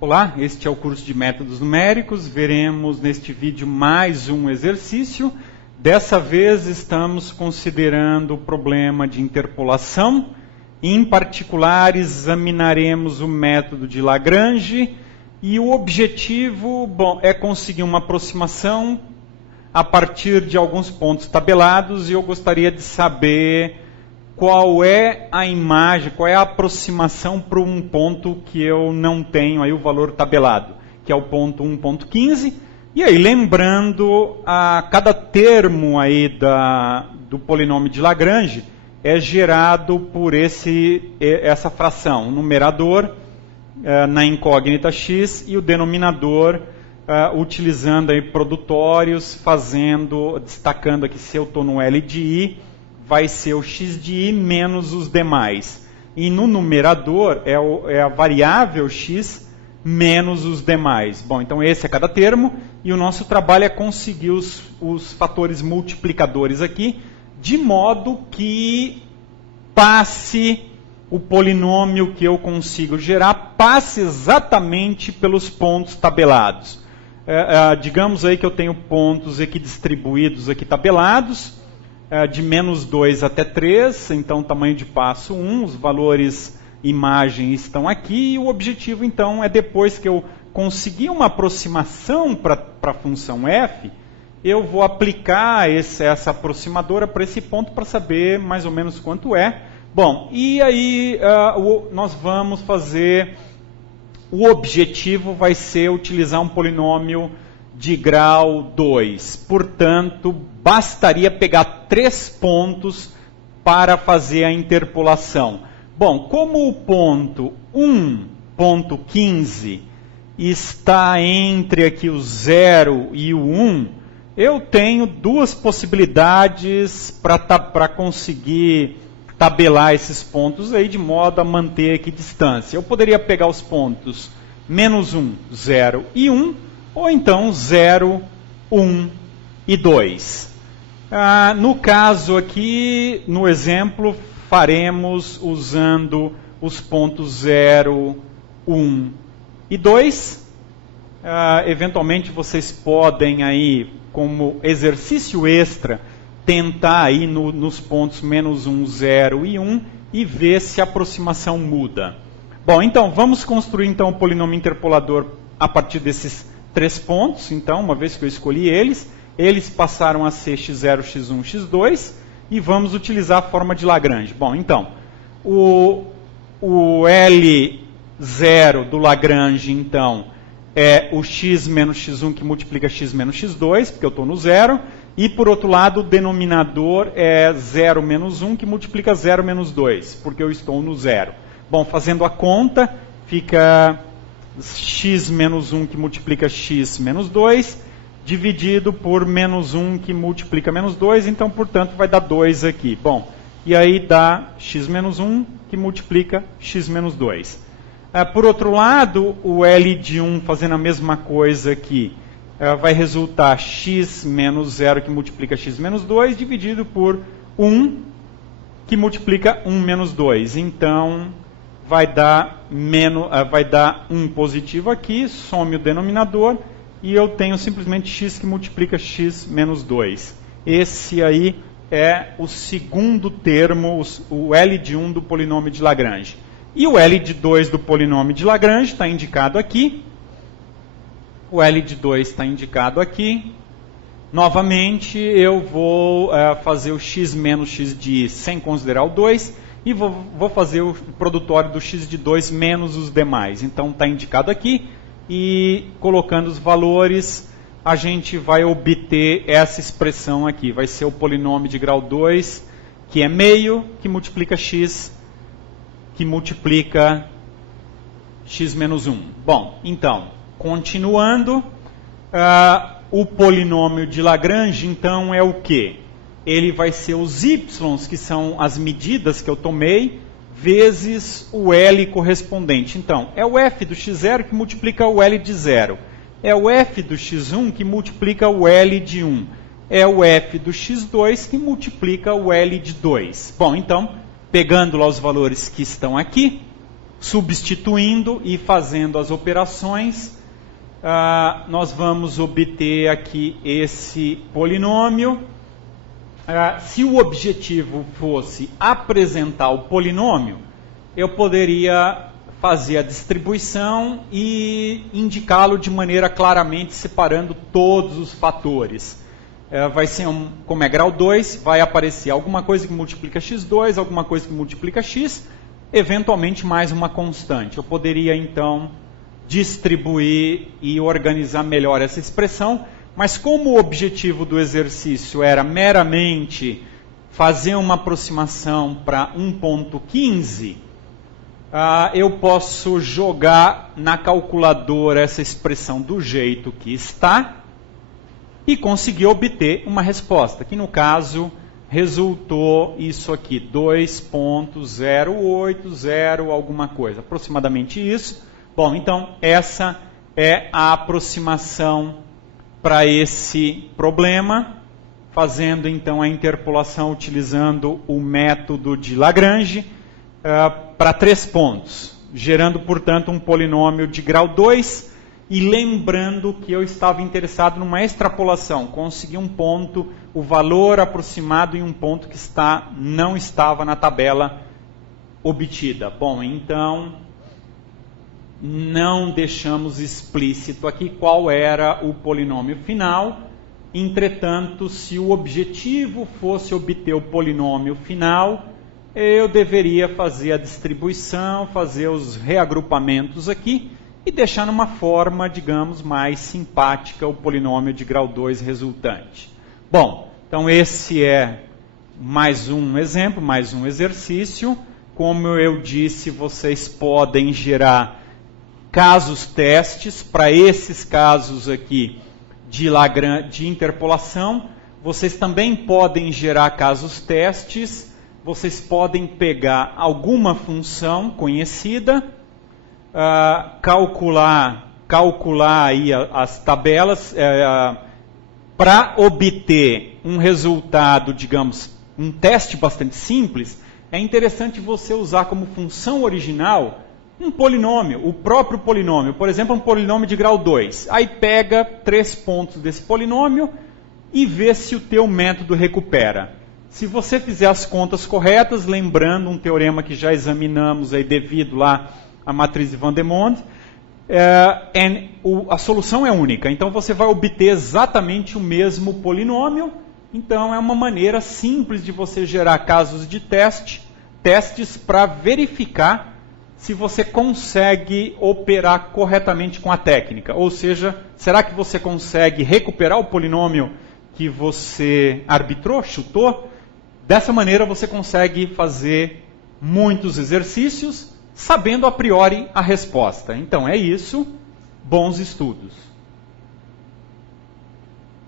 Olá, este é o curso de métodos numéricos. Veremos neste vídeo mais um exercício. Dessa vez estamos considerando o problema de interpolação. Em particular, examinaremos o método de Lagrange e o objetivo, é conseguir uma aproximação a partir de alguns pontos tabelados, e eu gostaria de saber qual é a imagem, qual é a aproximação para um ponto que eu não tenho aí o valor tabelado, que é o ponto 1.15. E aí, lembrando, a cada termo aí do polinômio de Lagrange é gerado por essa fração, o numerador na incógnita x e o denominador utilizando aí produtórios, destacando aqui se eu estou no L de I, vai ser o x de i menos os demais. E no numerador é a variável x menos os demais. Bom, então esse é cada termo, e o nosso trabalho é conseguir os fatores multiplicadores aqui, de modo que passe o polinômio que eu consigo gerar, passe exatamente pelos pontos tabelados. Digamos aí que eu tenho pontos equidistribuídos aqui tabelados, de menos 2 até 3, então tamanho de passo 1, os valores imagem estão aqui, e o objetivo então é, depois que eu conseguir uma aproximação para a função f, eu vou aplicar essa aproximadora para esse ponto para saber mais ou menos quanto é. Bom, e aí nós vamos fazer, o objetivo vai ser utilizar um polinômio de grau 2, portanto, bastaria pegar 3 pontos para fazer a interpolação. Bom, como o ponto 1.15 está entre aqui o 0 e o 1, eu tenho duas possibilidades para conseguir tabelar esses pontos aí, de modo a manter aqui distância. Eu poderia pegar os pontos menos 1, 0 e 1, ou então 0, 1 e 2. No caso aqui, no exemplo, faremos usando os pontos 0, 1 e 2. Eventualmente vocês podem aí, como exercício extra, tentar aí nos pontos menos 1, 0 e 1 e ver se a aproximação muda. Bom, então vamos construir então o polinômio interpolador a partir desses 3 pontos. Então, uma vez que eu escolhi eles passaram a ser x0, x1, x2, e vamos utilizar a forma de Lagrange. Bom, então, o L0 do Lagrange, então, é o x menos x1 que multiplica x menos x2, porque eu estou no 0, e, por outro lado, o denominador é 0 menos 1 que multiplica 0 menos 2, porque eu estou no 0. Bom, fazendo a conta, fica x menos 1 que multiplica x menos 2, dividido por menos 1 que multiplica menos 2, então, portanto, vai dar 2 aqui. Bom, e aí dá x menos 1 que multiplica x menos 2. Por outro lado, o L de 1, fazendo a mesma coisa aqui, vai resultar x menos 0 que multiplica x menos 2, dividido por 1 que multiplica 1 menos 2. Então, vai dar 1 positivo aqui, some o denominador, e eu tenho simplesmente x que multiplica x menos 2. Esse aí é o segundo termo, o L de 1 do polinômio de Lagrange. E o L de 2 do polinômio de Lagrange está indicado aqui. O L de 2 está indicado aqui. Novamente, eu vou fazer o x menos x de i sem considerar o 2, e vou fazer o produtório do x de 2 menos os demais. Então, está indicado aqui, e colocando os valores, a gente vai obter essa expressão aqui. Vai ser o polinômio de grau 2, que é meio, que multiplica x, que multiplica x menos 1. Bom, então, continuando, o polinômio de Lagrange, então, é o quê? Ele vai ser os y, que são as medidas que eu tomei, vezes o L correspondente. Então, é o f do x0 que multiplica o L de 0. É o f do x1 que multiplica o L de 1. É o f do x2 que multiplica o L de 2. Bom, então, pegando lá os valores que estão aqui, substituindo e fazendo as operações, nós vamos obter aqui esse polinômio. Se o objetivo fosse apresentar o polinômio, eu poderia fazer a distribuição e indicá-lo de maneira claramente separando todos os fatores. Vai ser como é grau 2, vai aparecer alguma coisa que multiplica x2, alguma coisa que multiplica x, eventualmente mais uma constante. Eu poderia então distribuir e organizar melhor essa expressão, mas como o objetivo do exercício era meramente fazer uma aproximação para 1.15, eu posso jogar na calculadora essa expressão do jeito que está e conseguir obter uma resposta, que no caso resultou isso aqui, 2.080 alguma coisa, aproximadamente isso. Bom, então essa é a aproximação para esse problema, fazendo então a interpolação utilizando o método de Lagrange para 3 pontos, gerando, portanto, um polinômio de grau 2, e lembrando que eu estava interessado numa extrapolação, conseguir um ponto, o valor aproximado em um ponto que não estava na tabela obtida. Bom, então não deixamos explícito aqui qual era o polinômio final. Entretanto, se o objetivo fosse obter o polinômio final, eu deveria fazer a distribuição, fazer os reagrupamentos aqui e deixar numa forma, digamos, mais simpática o polinômio de grau 2 resultante. Bom, então esse é mais um exemplo, mais um exercício. Como eu disse, vocês podem gerar casos testes para esses casos aqui de interpolação. Vocês também podem gerar casos testes. Vocês podem pegar alguma função conhecida, calcular aí as tabelas para obter um resultado, digamos, um teste bastante simples. É interessante você usar como função original um polinômio, o próprio polinômio, por exemplo, um polinômio de grau 2. Aí pega 3 pontos desse polinômio e vê se o teu método recupera. Se você fizer as contas corretas, lembrando um teorema que já examinamos aí devido lá à matriz de Van de Monde, a solução é única. Então você vai obter exatamente o mesmo polinômio. Então é uma maneira simples de você gerar casos de testes para verificar se você consegue operar corretamente com a técnica. Ou seja, será que você consegue recuperar o polinômio que você arbitrou, chutou? Dessa maneira você consegue fazer muitos exercícios sabendo a priori a resposta. Então é isso, bons estudos.